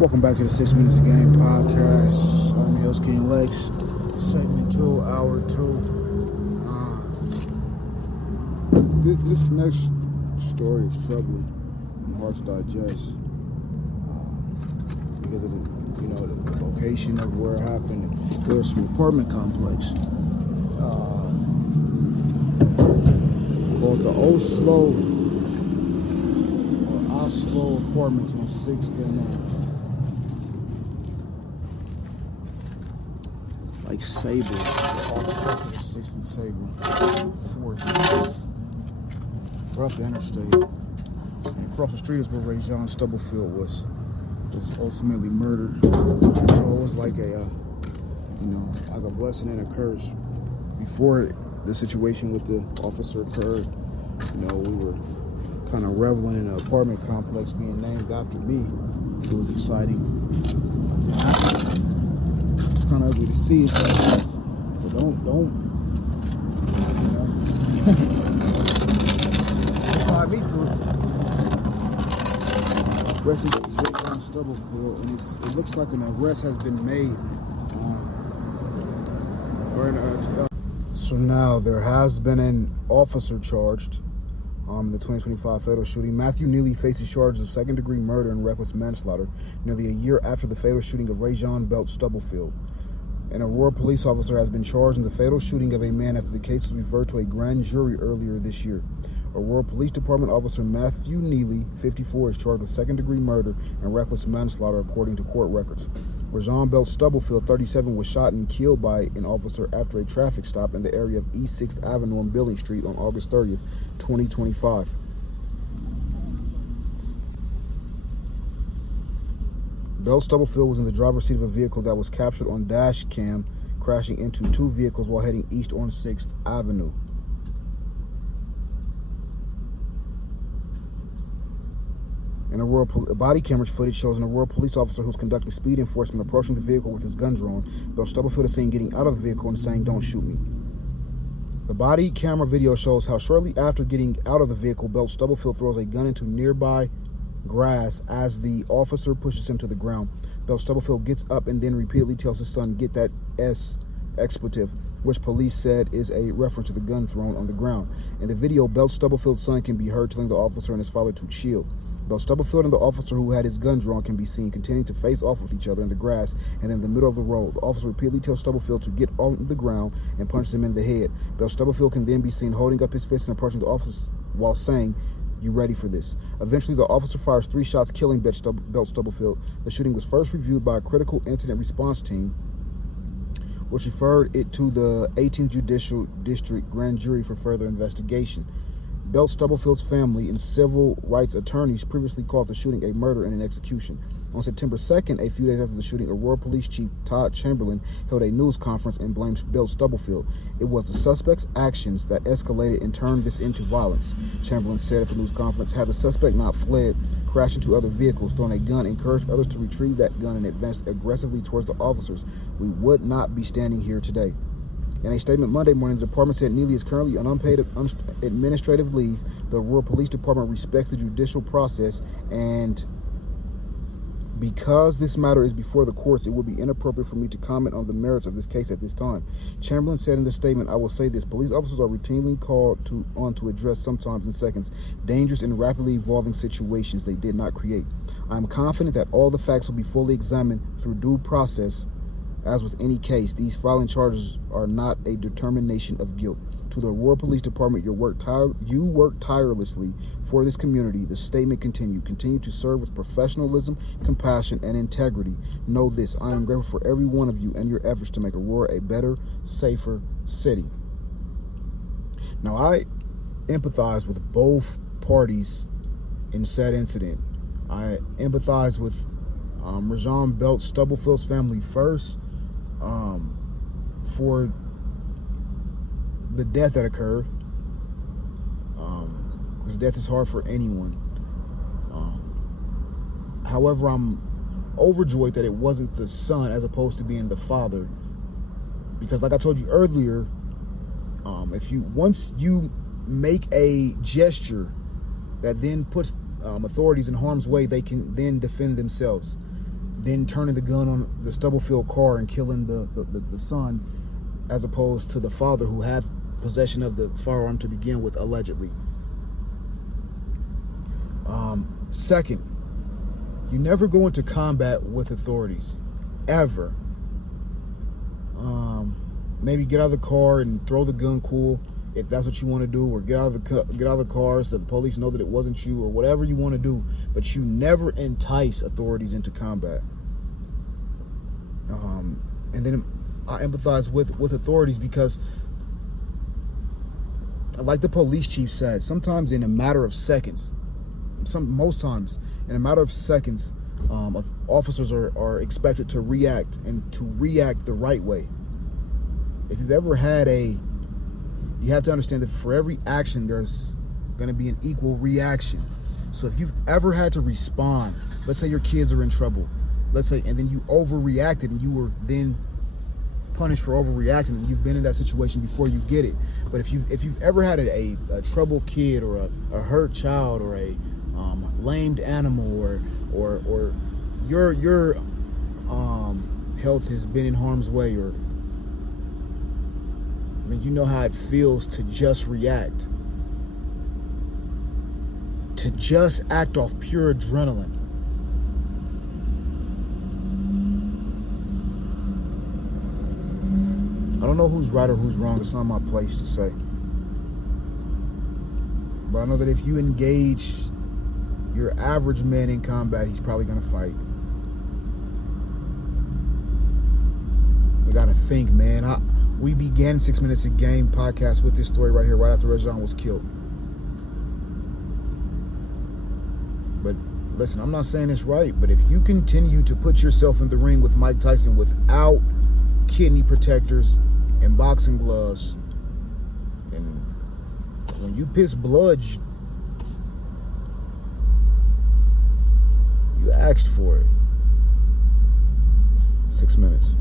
Welcome back to the 6 Minutes of Game podcast. I'm your host, King Lex. Segment 2, hour 2. This next story is troubling and hard to digest because of the location of where it happened. There was some apartment complex called the Oslo Apartments on 6th and like Sable, all the close to the 6th and Sable, 4th, right off the interstate. And across the street is where Rajon Stubblefield was ultimately murdered. So it was like like a blessing and a curse. Before the situation with the officer occurred, we were kind of reveling in an apartment complex being named after me. It was exciting. It's kind of ugly to see, but don't, don't tie me to it. Arrested on Stubblefield, and it looks like an arrest has been made. So now there has been an officer charged in the 2025 fatal shooting. Matthew Neely faces charges of second-degree murder and reckless manslaughter nearly a year after the fatal shooting of Rajon Belt, Stubblefield. An Aurora police officer has been charged in the fatal shooting of a man after the case was referred to a grand jury earlier this year. Aurora Police Department officer Matthew Neely, 54, is charged with second-degree murder and reckless manslaughter, according to court records. Rajon Belt Stubblefield, 37, was shot and killed by an officer after a traffic stop in the area of East 6th Avenue and Billing Street on August 30th, 2025. Belt Stubblefield was in the driver's seat of a vehicle that was captured on dash cam, crashing into two vehicles while heading east on 6th Avenue. And body camera footage shows an Aurora police officer who's conducting speed enforcement approaching the vehicle with his gun drawn. Belt Stubblefield is seen getting out of the vehicle and saying, "Don't shoot me." The body camera video shows how shortly after getting out of the vehicle, Belt Stubblefield throws a gun into nearby grass as the officer pushes him to the ground. Belt Stubblefield gets up and then repeatedly tells his son, "Get that S expletive," which police said is a reference to the gun thrown on the ground. In the video, Belt Stubblefield's son can be heard telling the officer and his father to chill. Belt Stubblefield and the officer who had his gun drawn can be seen continuing to face off with each other in the grass and in the middle of the road. The officer repeatedly tells Stubblefield to get on the ground and punches him in the head. Belt Stubblefield can then be seen holding up his fist and approaching the officer while saying, "You ready for this?" Eventually, the officer fires 3 shots, killing Belt Stubblefield. The shooting was first reviewed by a critical incident response team, which referred it to the 18th Judicial District Grand Jury for further investigation. Belt Stubblefield's family and civil rights attorneys previously called the shooting a murder and an execution. On September 2nd, a few days after the shooting, Aurora Police Chief Todd Chamberlain held a news conference and blamed Belt Stubblefield. "It was the suspect's actions that escalated and turned this into violence," Chamberlain said at the news conference. "Had the suspect not fled, crashed into other vehicles, thrown a gun, encouraged others to retrieve that gun, and advanced aggressively towards the officers, we would not be standing here today." In a statement Monday morning, the department said Neely is currently on unpaid administrative leave. The Aurora Police Department respects the judicial process, and because this matter is before the courts, it would be inappropriate for me to comment on the merits of this case at this time. Chamberlain said in the statement, "I will say this, police officers are routinely called on to address, sometimes in seconds, dangerous and rapidly evolving situations they did not create. I am confident that all the facts will be fully examined through due process. As with any case, these filing charges are not a determination of guilt. To the Aurora Police Department, you work tirelessly for this community." The statement continued. "Continue to serve with professionalism, compassion, and integrity. Know this, I am grateful for every one of you and your efforts to make Aurora a better, safer city." Now, I empathize with both parties in said incident. I empathize with Rajon Belt Stubblefield's family first, for the death that occurred, because death is hard for anyone. However, I'm overjoyed that it wasn't the son as opposed to being the father, because like I told you earlier, once you make a gesture that then puts authorities in harm's way, they can then defend themselves. then turning the gun on the Stubblefield car and killing the son, as opposed to the father who had possession of the firearm to begin with, allegedly. Second, you never go into combat with authorities, ever. Maybe get out of the car and throw the gun, cool, if that's what you want to do, or get out of the car so the police know that it wasn't you, or whatever you want to do. But you never entice authorities into combat. And then I empathize with authorities because, like the police chief said, sometimes in a matter of seconds, most times in a matter of seconds, officers are expected to react, and to react the right way. If you've ever had you have to understand that for every action, there's going to be an equal reaction. So if you've ever had to respond, let's say your kids are in trouble, let's say, and then you overreacted and you were then punished for overreacting, and you've been in that situation before, you get it. But if you've ever had a troubled kid, or a hurt child, or a lamed animal, or your health has been in harm's way, or you know how it feels to just react, to just act off pure adrenaline. I don't know who's right or who's wrong. It's not my place to say. But I know that if you engage your average man in combat, he's probably going to fight. We got to think, man. We began 6 Minutes a Game podcast with this story right here, right after Rajon was killed. But listen, I'm not saying it's right, but if you continue to put yourself in the ring with Mike Tyson without kidney protectors and boxing gloves, and when you piss blood, you asked for it. 6 minutes.